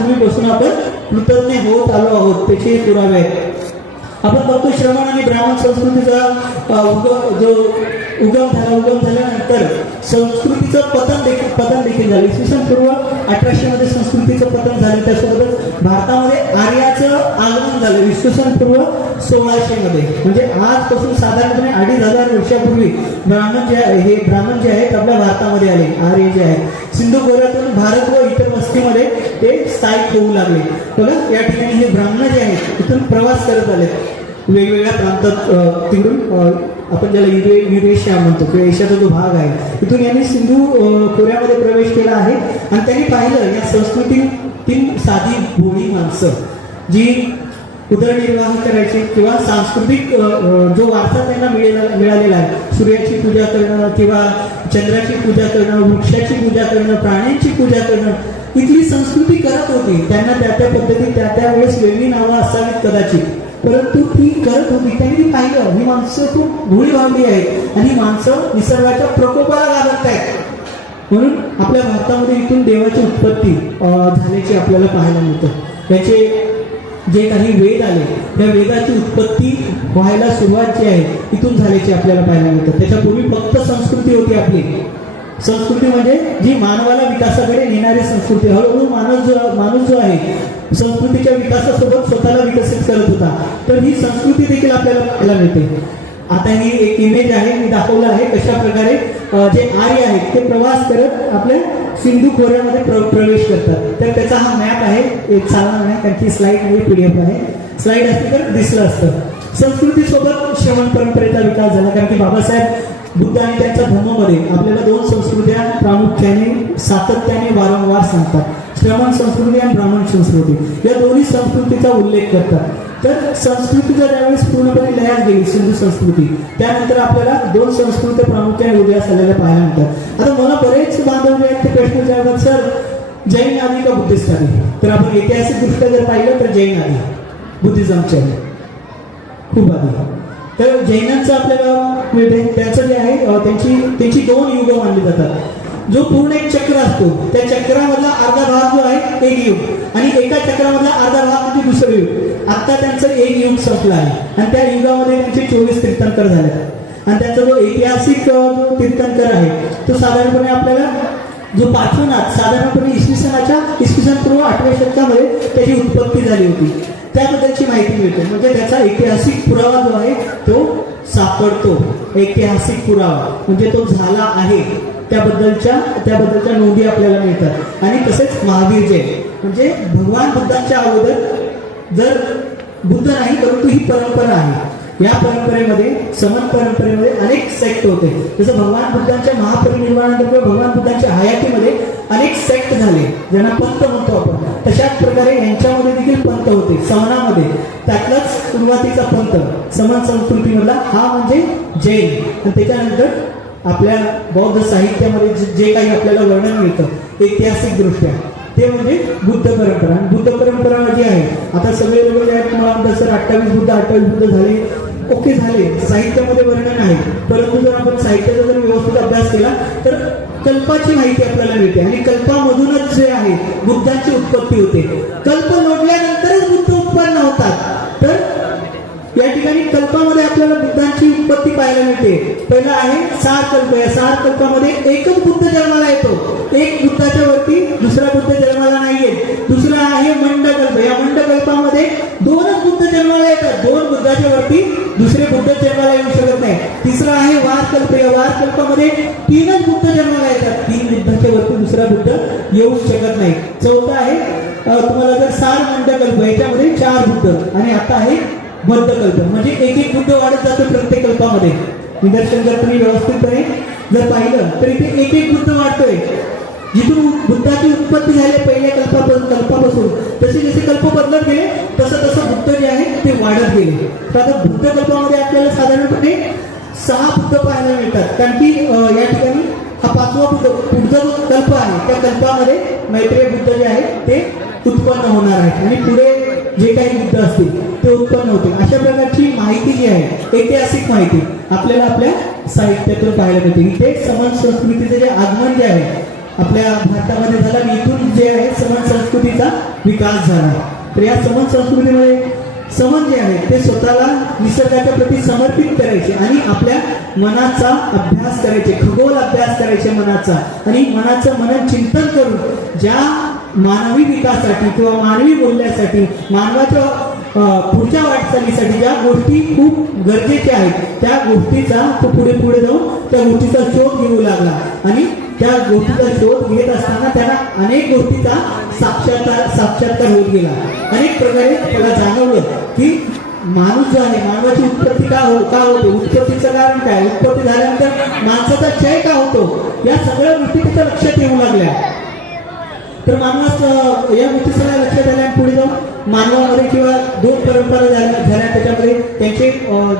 पूर्वीपासून आपण कृतज्ञ होत आलो आहोत, त्याचे पुरावे आहेत. आपण बघतो श्रमण आणि ब्राह्मण संस्कृतीचा उगम झाल्यानंतर संस्कृतीचं पतन देखील झालं. इसवी सन पूर्व 1800 मध्ये संस्कृतीचं पतन झालं. त्यासोबतच भारतामध्ये आर्याचं आगमन झालं इसवी सन पूर्व 1600 मध्ये. म्हणजे आजपासून साधारणपणे 2500 वर्षापूर्वी ब्राह्मण जे आहेत आपल्या भारतामध्ये आले. आर्य जे आहेत सिंधू खोऱ्यातून भारत व इतर वस्तीमध्ये ते स्थायिक होऊ लागले. बघा या ठिकाणी हे ब्राह्मण जे आहेत इथून प्रवास करत आले वेगवेगळ्या प्रांतात. तिकडून आपण ज्याला युरेशिया म्हणतो किंवा एशियाचा जो भाग आहे तिथून यांनी सिंधू खोऱ्यामध्ये प्रवेश केला आहे. आणि त्यांनी पाहिलं या संस्कृतीतील साधी भोळी माणसं जी उदरनिर्वाह करायची किंवा सांस्कृतिक जो वारसा त्यांना मिळालेला आहे, सूर्याची पूजा करणं किंवा चंद्राची पूजा करणं, वृक्षाची पूजा करणं, प्राण्यांची पूजा करणं, इथली संस्कृती करत होती. त्यांना त्या पद्धतीत त्या वेळेस वेगळी नावं असावीत कदाचित, परंतु ती करत होती. त्यांनी पाहिलं ही माणसं खूप भोळी भावली आहेत आणि ही माणसं निसर्गाच्या प्रकोपाला घाबरत आहेत. म्हणून आपल्या भारतामध्ये इथून देवाची उत्पत्ती झाल्याची आपल्याला पाहायला मिळतं. त्याचे जे काही वेद आले त्या वेदाची उत्पत्ती व्हायला सुरुवात जी आहे इथून झाल्याची आपल्याला पाहायला मिळतं. त्याच्यापूर्वी फक्त संस्कृती होती आपली. संस्कृती म्हणजे जी मानवाला विकासाकडे नेणारी संस्कृती. हळूहळू माणूस जो आहे संस्कृतीच्या विकासासोबत स्वतःला विकसित करत होता. तर ही संस्कृती देखील आपल्याला पाहायला मिळते. आता ही एक इमेज आहे, मी दाखवलं आहे कशा प्रकारे जे आर्य आहेत ते प्रवास करत आपल्या सिंधू खोऱ्यामध्ये प्रवेश करतात. तर त्याचा हा मॅप आहे, एक चालणार नाही कारण की स्लाईड म्हणजे PDF आहे. स्लाईड असते तर दिसलं असतं. संस्कृतीसोबत श्रमण परंपरेचा विकास झाला कारण की बाबासाहेब बुद्ध आणि त्यांच्या धर्मामध्ये आपल्याला दोन संस्कृत्या प्रामुख्याने सातत्याने वारंवार सांगतात. श्रमण संस्कृती आणि ब्राह्मण संस्कृती या दोन्ही संस्कृतीचा उल्लेख करतात. तर संस्कृतीचा ज्यावेळेस पूर्णपणे लयास गेली सिंधू संस्कृती, त्यानंतर आपल्याला दोन संस्कृती प्रामुख्याने उदयास आलेल्या पाहायला मिळतात. आता मला बरेच बांधव जे आहेत ते प्रश्न विचारतात, सर जैन आधी का बुद्धिस्ट आधी? तर आपण ऐतिहासिक दृष्ट्या जर पाहिलं तर जैन आधी, बुद्धिझमच्या खूप आधी. तर जैनांचं आपल्याला त्यांचं जे आहे त्यांची दोन युग मानली जातात. जो पूर्ण एक चक्र असतो त्या चक्रामधला अर्धा भाग जो आहे एक युग आणि एका चक्रामधला अर्धा भाग म्हणजे दुसरं युग. आता त्यांचं एक युग संपलं आहे आणि त्या युगामध्ये त्यांचे 24 तीर्थंकर झाले आणि त्यांचा जो ऐतिहासिक जो तीर्थंकर आहे तो साधारणपणे आपल्याला जो पार्श्वनाथ साधारणपणे इसवी सन पूर्व 8व्या शतकामध्ये त्याची उत्पत्ती झाली होती त्याबद्दलची माहिती मिळते. म्हणजे त्याचा ऐतिहासिक पुरावा जो आहे तो सापडतो. ऐतिहासिक पुरावा म्हणजे तो झाला आहे त्याबद्दलच्या नोंदी आपल्याला मिळतात. आणि तसेच महावीर जयंती म्हणजे भगवान बुद्धांच्या अगोदर जर बुद्ध नाही परंतु ही परंपरा आहे. या परंपरेमध्ये समन परंपरेमध्ये अनेक सेक्ट होते. जसं भगवान बुद्धांच्या महापरिनिर्वाणानंतर किंवा भगवान बुद्धांच्या हयातीमध्ये अनेक सेक्ट झाले ज्यांना पंथ म्हणतो आपण. तशाच प्रकारे यांच्यामध्ये देखील पंथ होते समनामध्ये. त्यातलाच सुरुवातीचा पंथ समन संस्कृतीमधला हा म्हणजे जैन. आणि त्याच्यानंतर आपल्या बौद्ध साहित्यामध्ये जे काही आपल्याला वर्णन मिळतं ऐतिहासिक दृष्ट्या ते म्हणजे बुद्ध परंपरा. आणि बुद्ध परंपरा जी आहे आता सगळे लोक जे आहेत तुम्हाला म्हणतात सर 28 बुद्ध झाले, ओके झाले, साहित्यामध्ये वर्णन आहे. परंतु जर आपण साहित्याचा जर व्यवस्थित अभ्यास केला तर कल्पाची माहिती आपल्याला मिळते आणि कल्पामधूनच जे आहे बुद्धांची उत्पत्ती होते. कल्प लोटल्यानंतरच बुद्ध उत्पन्न होतात. तर या ठिकाणी कल्पामध्ये आपल्याला बुद्धांची उत्पत्ती पाहायला मिळते. पहिला आहे सार कल्प. या सार कल्पामध्ये एकच बुद्ध जन्माला येतो. एक बुद्धाच्या वरती दुसरा बुद्ध जन्माला नाहीये. दुसरा आहे मंडकल्प. या मंडकल्पामध्ये दोनच बुद्ध जन्माला येतात. दोन बुद्धाच्या वरती दुसरे बुद्ध जन्माला येऊ शकत नाही. तिसरा आहे वारकल्प. या वारकल्पामध्ये तीनच बुद्ध जन्माला येतात. 3 बुद्धाच्या वरती दुसरा बुद्ध येऊ शकत नाही. चौथा आहे तुम्हाला जर सार मंडकल्प याच्यामध्ये 4 बुद्ध आणि आता आहे बद्धकल्प म्हणजे एक बुद्ध वाढत जातो प्रत्येक कल्पामध्ये. निदर्शन जर तुम्ही व्यवस्थितपणे जर पाहिलं तर इथे एक बुद्ध वाढतोय. जिथून बुद्धाची उत्पत्ती झाली पहिल्या कल्पापासून तसे जसे कल्प बदलत गेले तसं बुद्ध जे आहे ते वाढत गेले. तर आता बुद्ध कल्पामध्ये आपल्याला साधारणपणे 6 बुद्ध पाहायला मिळतात. कारण की या ठिकाणी हा 5वा बुद्ध पुढचा जो कल्प आहे त्या कल्पामध्ये मैत्रेय बुद्ध जे आहे ते उत्पन्न होणार आहे आणि पुढे जे काही बुद्ध असतील ते उत्पन्न होते. अशा प्रकारची माहिती जी आहे ऐतिहासिक माहिती आपल्याला आपल्या साहित्यातून पाहायला मिळते. इथे समन संस्कृतीचे जे आगमन जे आहे आपल्या भारतामध्ये झाला आणि इथून जे आहे समन संस्कृतीचा विकास झाला. तर या समन संस्कृतीमध्ये समन जे आहे ते स्वतःला निसर्गाच्या प्रती समर्पित करायचे आणि आपल्या मनाचा अभ्यास करायचे, खगोल अभ्यास करायचे मनाचा, आणि मनाचं मनन चिंतन करून ज्या मानवी विकासासाठी किंवा मानवी मूल्यासाठी, मानवाच्या पुढच्या वाटचालीसाठी ज्या गोष्टी खूप गरजेच्या आहेत त्या गोष्टीचा तो पुढे पुढे जाऊन त्या गोष्टीचा शोध घेऊ लागला. आणि त्या गोष्टीचा शोध घेत असताना त्यांना अनेक गोष्टीचा साक्षात्कार होत गेला. अनेक प्रकारे त्याला जाणवलं की माणूस जो आहे, मानवाची उत्पत्ती का होते, उत्पत्तीचं कारण काय, उत्पत्ती झाल्यानंतर माणसाचा क्षय का होतो, या सगळ्या गोष्टी त्याच्या लक्षात येऊ लागल्या. तर मानवास या गोष्टी सगळ्या लक्षात आल्या आणि पुढे जाऊन मानवामध्ये किंवा 2 परंपरा झाल्या. त्याच्यामध्ये त्यांचे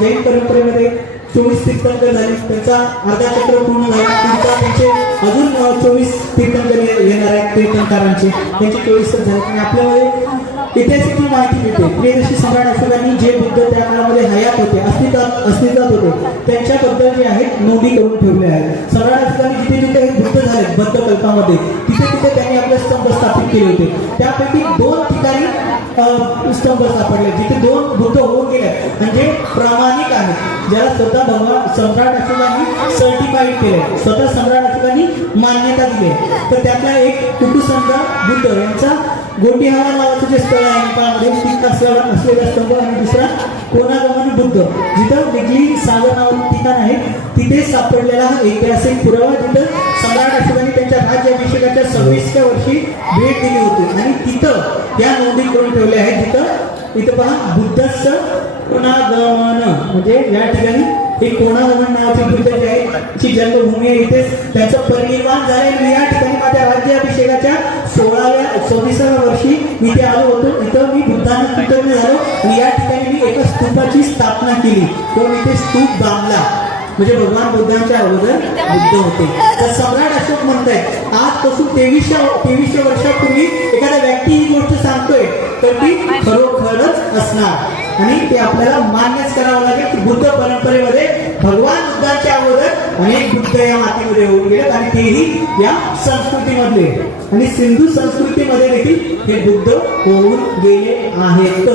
जैन परंपरेमध्ये 24 तीर्थंकर झाले, त्यांचा अर्धा चक्र पूर्ण झाला. पुढचा त्यांचे अजून 24 तीर्थंकर येणार आहेत, तीर्थंकरांचे त्यांचे 24 झाले. आणि आपल्यामध्ये ऐतिहासिक माहिती मिळते. प्रियदर्शी सम्राट अशोकांनी जे बुद्ध त्या काळामध्ये हयात होते, अस्तित्वात होते, त्यांच्याबद्दल जे आहेत नोंदी करून ठेवले आहेत. सम्राट अशोकांनी जिथे जिथे हे बुद्ध झाले बद्ध कल्पामध्ये, तिथे तिथे त्यांनी आपले स्तंभ स्थापित केले होते. त्यापैकी 2 ठिकाणी स्तंभ सापडले जिथे 2 बुद्ध होऊन गेले म्हणजे प्रामाणिक आहेत, ज्याला स्वतः भगवान सम्राट अशोकांनी सर्टिफाईड केले, स्वतः सम्राट अशोकांनी मान्यता दिली. तर त्यातला एक कुटुसंग बुद्ध यांचा गोटीहावा नावाचं जे स्थळ आहे नेपाळमध्ये असलेला स्तंभ, आणि दुसरा कोनागमन बुद्ध जिथं दिग्ली सागर नावाचं ठिकाण आहे तिथे सापडलेला हा ऐतिहासिक पुरावा, जिथं सम्राट अशोकांनी त्यांच्या राज्याभिषेकाच्या 26व्या वर्षी भेट दिली होती. आणि तिथं या नोंदी करून ठेवल्या आहेत. इथं पहा बुद्धस्स कोनागमन, म्हणजे या ठिकाणी हे कोनागमन नावाचे बुद्ध जे आहे ची जन्मभूमी आहे, इथेच त्यांचं परिनिर्वाण झाले. या ठिकाणी माझ्या राज्याभिषेकाच्या 26व्या वर्षी मी इथे आलो होतो. इथं मी बुद्धांना कृतज्ञ झालो आणि या ठिकाणी मी एका स्तूपाची स्थापना केली, तो इथे स्तूप बांधला. म्हणजे भगवान बुद्धांच्या अगोदर बुद्ध होते. तर सम्राट अशोक म्हणतायत आजपासून 2300 वर्षापूर्वी एखादा व्यक्ती ही गोष्ट सांगतोय तर ती खरोखरच असणार आणि ते आपल्याला मान्यच करावं लागेल की बुद्ध परंपरेमध्ये भगवान बुद्धांच्या अगोदर अनेक बुद्ध या मातीमध्ये होऊन गेले आणि तेही या संस्कृतीमधले, आणि सिंधू संस्कृतीमध्ये देखील हे बुद्ध होऊन गेले आहेत.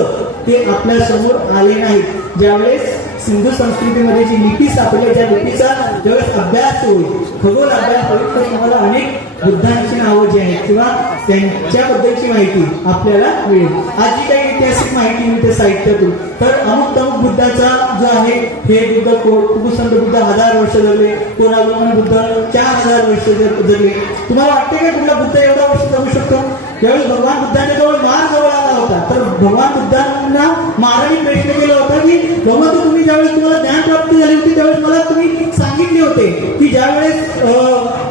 ते आपल्या समोर आले नाहीत. ज्यावेळेस सिंधू संस्कृतीमध्ये जी लिपी सापडली, ज्या लिपीचा ज्यावेळेस अभ्यास होईल, खगोल अभ्यास होईल, तर तुम्हाला अनेक बुद्धांची नावं जी आहेत किंवा त्यांच्याबद्दलची माहिती आपल्याला मिळेल. आज जी काही ऐतिहासिक माहिती मिळते साहित्यातून, तर अमुक तमुक बुद्धाचा जो आहे हे बुद्ध कुटुसंत बुद्ध 1000 वर्ष जगले, कोनागमन बुद्ध 4000 वर्ष जगले. तुम्हाला वाटते का कुठला बुद्ध एवढा वर्ष जगू शकतो? ज्यावेळेस भगवान बुद्धांच्या जवळ मार जवळ आला होता तर भगवान बुद्धांना महाराणी प्रश्न केला होता की भगवान तुम्ही ज्यावेळेस तुम्हाला ज्ञान प्राप्ती झाली होती त्यावेळेस मला तुम्ही सांगितले होते की ज्यावेळेस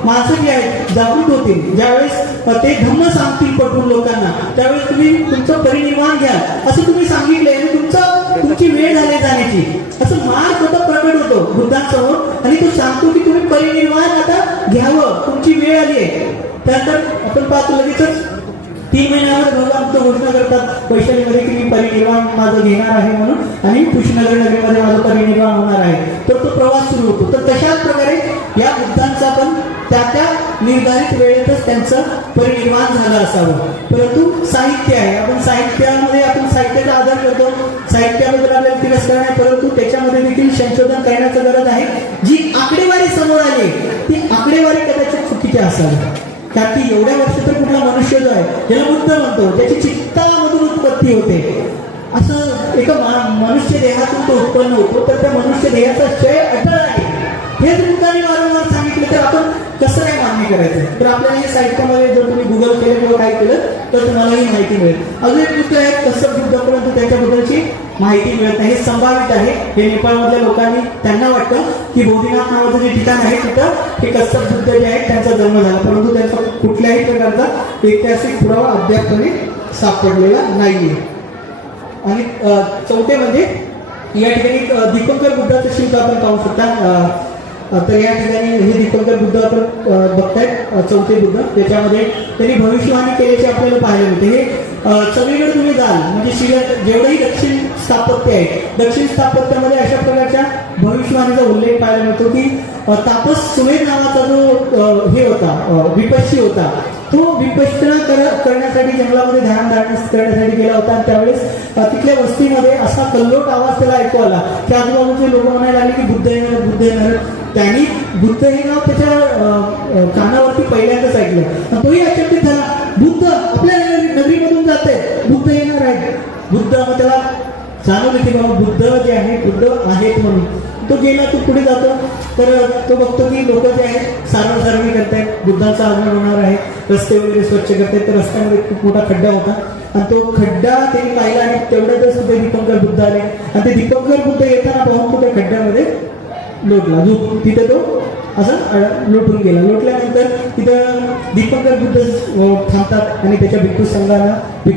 माणसं जी आहेत जागृत होतील, ज्यावेळेस ते धम्म सांगतील पटवून लोकांना, त्यावेळेस तुम्ही तुमचं परिनिर्वाण घ्या असं तुम्ही सांगितलंय आणि तुमची वेळ झाली जाण्याची, असं मार स्वतः प्रकट होतो बुद्धांसमोर आणि तो सांगतो की तुम्ही परिनिर्वाण आता घ्यावं, तुमची वेळ आली आहे. त्यानंतर आपण पाहतो लगेचच 3 महिन्यावर भगवान बुद्ध घोषणा करतात वैशालीमध्ये की मी परिनिर्वाण माझं घेणार आहे म्हणून, आणि कृष्णनगर नगरीमध्ये माझं परिनिर्वाण होणार आहे. तर तो प्रवास सुरू होतो. तर तशाच प्रकारे या बुद्धांचा पण त्या निर्धारित वेळेतच त्यांचं परिनिर्वाण झालं असावं. परंतु साहित्य आहे, आपण साहित्याचा आधार करतो, साहित्याबद्दल आपल्याला तिरस्कार नाही, परंतु त्याच्यामध्ये देखील संशोधन करण्याची गरज आहे. जी आकडेवारी समोर आली ती आकडेवारी कदाचित चुकीची असावी, कारण की एवढ्या वर्ष तर कुठला मनुष्य जो आहे ज्याला बुद्ध म्हणतो, ज्याची चित्तामधून उत्पत्ती होते, असं एका मनुष्य देहातून तो उत्पन्न होतो, तर त्या मनुष्य देहाचा क्षय अटळ आहे हे बुद्धांनी वारंवार सांगितलं. तर आपण कसं काय मान्य करायचं? तर आपल्याला हे साहित्यामध्ये जर तुम्ही गुगल केलं किंवा काय केलं तर तुम्हाला ही माहिती मिळेल. अजून एक बुद्ध आहेत कसं बुद्ध, परंतु त्याच्याबद्दलची माहिती मिळत नाही. हे संभावित आहे. हे नेपाळमधल्या लोकांनी त्यांना वाटतं की बोधीनाथ नावाचं जे ठिकाण आहे तिथं हे कස්සप बुद्ध जे आहेत त्यांचा जन्म झाला, परंतु त्यांचा कुठल्याही प्रकारचा ऐतिहासिक पुरावा अद्यापने सापडलेला नाहीये. आणि चौथे म्हणजे या ठिकाणी दीपंकर बुद्धाचं शिल्प आपण पाहू शकता. तर या ठिकाणी हे दीपंकर बुद्ध आपण बघतायत, चौथे बुद्ध, त्याच्यामध्ये त्यांनी भविष्यवाणी केल्याचे आपल्याला पाहायला मिळते. हे सगळीकडे तुम्ही जाल म्हणजे जेवढंही दक्षिण स्थापत्य आहे, दक्षिण स्थापत्यामध्ये अशा प्रकारच्या भविष्यवाणीचा उल्लेख पाहायला मिळतो की तापस सुमेध नावाचा जो हे होता, विपश्ची होता, तो विपश्यना करण्यासाठी जंगलामध्ये ध्यान करण्यासाठी गेला होता. आणि त्यावेळेस तिथल्या वस्तीमध्ये असा कल्लोट आवाज त्याला ऐकू आला की आजूबाजूचे लोक म्हणायला लागले की बुद्ध येणार, बुद्ध येणार. त्यांनी बुद्ध हे नाव त्याच्या कानावरती पहिल्यांदाच ऐकलं. तोही अचंबित झाला, बुद्ध आपल्या नगरीमधून जात आहे, बुद्ध येणार आहे. बुद्ध मग त्याला जाणवलं की बाबा बुद्ध जे आहे, बुद्ध आहेत म्हणून. तो गेला, तो पुढे जातो, तर तो बघतो की लोक जे आहेत सारवसारवी करतायत, बुद्धाचं आगमन होणार आहे, रस्ते वगैरे स्वच्छ करतायत. तर रस्त्यामध्ये खूप मोठा खड्डा होता आणि तो खड्डा त्यांनी पाहिला आणि तेवढ्यातच ते दीपंकर बुद्ध आले आणि ते दीपंकर बुद्ध येताना पाहून तो त्या खड्ड्यामध्ये लोटला. तिथे तो असं लोटून गेला. लोटल्यानंतर तिथं दीपंकर बुद्ध थांबतात आणि त्याच्या भिक्खू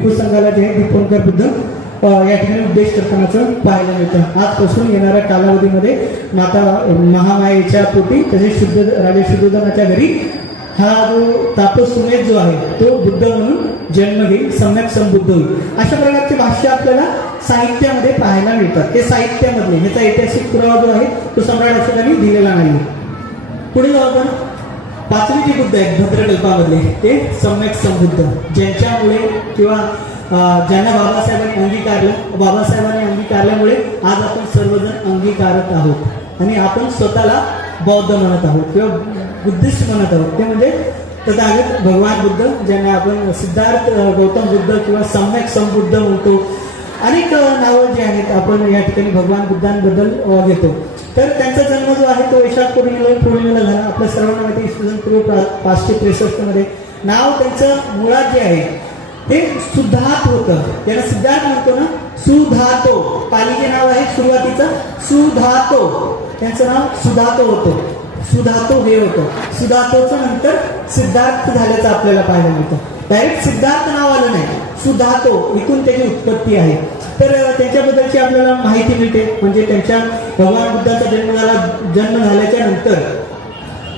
संघाला जे आहे दीपंकर बुद्ध या ठिकाणी उपदेश करतानाचं पाहायला मिळतं. आजपासून येणाऱ्या कालावधीमध्ये माता महामायेच्या पोटी तसेच राजा शुद्धोधनाच्या घरी हा जो तापस सुमेध जो आहे तो बुद्ध म्हणून जन्म घेईल, सम्यक संबुद्ध होईल. अशा प्रकारचे भाष्य आपल्याला साहित्यामध्ये पाहायला मिळतात. हे साहित्यामधले ह्याचा ऐतिहासिक पुरावा जो आहे तो सम्राट अशोकांनी दिलेला नाही. पुढे जाऊ आपण. पाचवी जी बुद्ध आहेत भद्रकल्पामधले ते सम्यक संबुद्ध, ज्यांच्यामुळे किंवा ज्यांना बाबासाहेबांनी अंगीकारल्यामुळे आज आपण सर्वजण अंगीकारत आहोत आणि आपण स्वतःला बौद्ध म्हणत आहोत किंवा बुद्धिस्ट म्हणत आहोत. ते म्हणजे तथागत भगवान बुद्ध, ज्यांना आपण सिद्धार्थ गौतम बुद्ध किंवा सम्यक संबुद्ध म्हणतो. अनेक नावं जी आहेत आपण या ठिकाणी भगवान बुद्धांबद्दल घेतो. तर त्यांचा जन्म जो आहे तो वैशाख पौर्णिमेला झाला. आपल्या सर्वांना माहिती इसवी पूर्व 563 मध्ये. नाव त्यांचं मुळात जे आहे ते सुधात होतं. त्याला सिद्धार्थ म्हणतो ना, सुधातो. पालीचे नाव आहे सुरुवातीचं सुधातो, त्यांचं नाव सुधातो होतं. सुधातो हे होतं. सुधातोचं नंतर सिद्धार्थ झाल्याचं आपल्याला पाहायला मिळतं. डायरेक्ट सिद्धार्थ नाव आलं नाही, सुधातो इथून त्याची उत्पत्ती आहे. तर त्यांच्याबद्दलची आपल्याला माहिती मिळते. म्हणजे त्यांच्या भगवान बुद्धाचा जन्म झाल्याच्या नंतर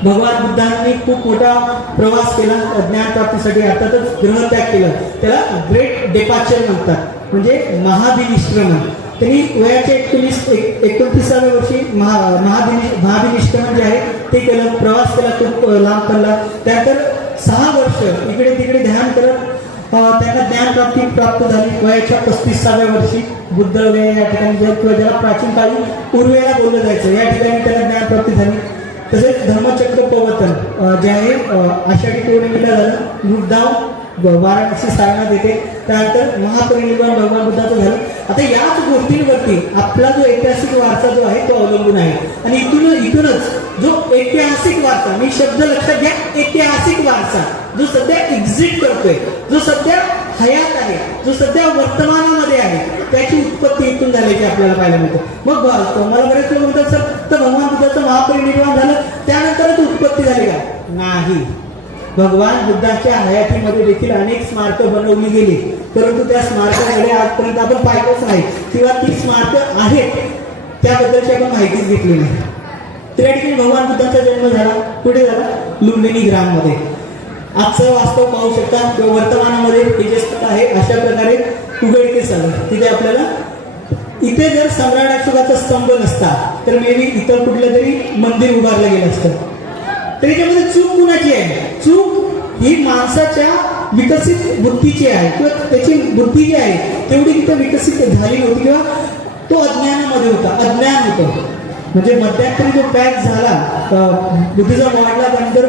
भगवान बुद्धांनी खूप मोठा प्रवास केला ज्ञान प्राप्तीसाठी. अर्थातच ग्रहत्याग केला. त्याला ग्रेट डेपार्चर म्हणतात, म्हणजे महाभिनिष्क्रमण. त्यांनी वयाच्या 29व्या वर्षी महाभिनिष्क्रमण जे आहे ते केलं. प्रवास केला, खूप लांब पडला. त्यानंतर 6 वर्ष इकडे तिकडे ध्यान करत त्यांना ज्ञान प्राप्त झाली. वयाच्या 35व्या वर्षी बुद्ध या ठिकाणी किंवा ज्याला प्राचीन काळी उर्वेला बोललं जायचं, या ठिकाणी त्यांना ज्ञान प्राप्ती झाली. तसेच धर्मचक्र प्रवर्तन जे आहे आषाढी पौर्णिमेला झालं. मुद्दाम वाराणसी सारनाथ येते. त्यानंतर महापरिनिर्वाण भगवान बुद्धाचं झालं. आता याच गोष्टींवरती आपला जो ऐतिहासिक वारसा जो आहे तो अवलंबून आहे. आणि इथूनच जो ऐतिहासिक वारसा, मी शब्द लक्षात घ्या, ऐतिहासिक वारसा जो सध्या एक्झिट करतोय, जो सध्या हयात आहे, जो सध्या वर्तमानामध्ये आहे, त्याची उत्पत्ती इथून झाल्याची आपल्याला पाहायला मिळतं. मग मला बरेच लोक म्हणतात सर तर भगवान बुद्धाचं महापरिनिर्वाण झालं त्यानंतरच उत्पत्ती झाली का? नाही. भगवान बुद्धाच्या हयातीमध्ये देखील अनेक स्मारकं बनवली गेली, परंतु त्या स्मारकाकडे आजपर्यंत आपण पाहिलंच नाही किंवा ती स्मारकं आहेत त्याबद्दलची आपण माहितीच घेतली नाही. तर या ठिकाणी भगवान बुद्धांचा जन्म झाला. कुठे झाला? लुंबिनी ग्राममध्ये. आजचं वास्तव पाहू शकता किंवा वर्तमानामध्ये हे जे स्थळ आहे अशा प्रकारे उघडकीस आलं. तिथे आपल्याला इथे जर सम्राट अशोकाचा स्तंभ नसता तर मे बी इतर कुठलं तरी मंदिर उभारलं गेलं असतं. तर याच्यामध्ये चूक कुणाची आहे? चूक ही माणसाच्या विकसित बुद्धीची आहे किंवा त्याची बुद्धी जी आहे तेवढी तिथं विकसित झाली नव्हती किंवा तो अज्ञानामध्ये होता, अज्ञान होतं. म्हणजे मध्यंतरी जो पॅक झाला, बुद्धिझम वाढला, त्यानंतर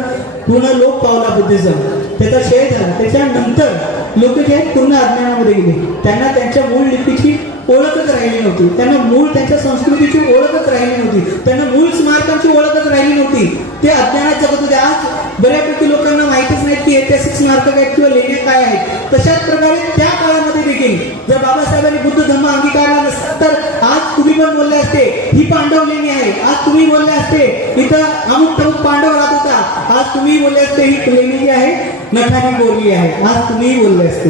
पूर्ण लोप पावला बुद्धिझम, त्याचा क्षय झाला. त्याच्यानंतर लोक जे आहेत पूर्ण अज्ञानामध्ये गेले. त्यांना त्यांच्या मूळ लिपीची ओळखच राहिली नव्हती, त्यांना मूळ त्यांच्या संस्कृतीची ओळखच राहिली नव्हती, त्यांना मूळ स्मारकांची ओळखच राहिली नव्हती. ते अज्ञानात जगत होते. आज बऱ्यापैकी लोकांना माहितीच नाही की ऐतिहासिक स्मारक आहेत किंवा लेण्या काय आहेत. तशाच प्रकारे त्या काळामध्ये देखील जर बाबासाहेबांनी बुद्ध धर्म अंगीकारला नसता तर आज तुम्ही पण बोलले असते ही पांडव लेणी आहे, आज तुम्ही बोलले असते इथं अमुक तमुक पांडव राहत होता, आज तुम्ही बोलले असते ही लेणी जी आहे नखाने बोलली आहे, आज तुम्ही बोलले असते.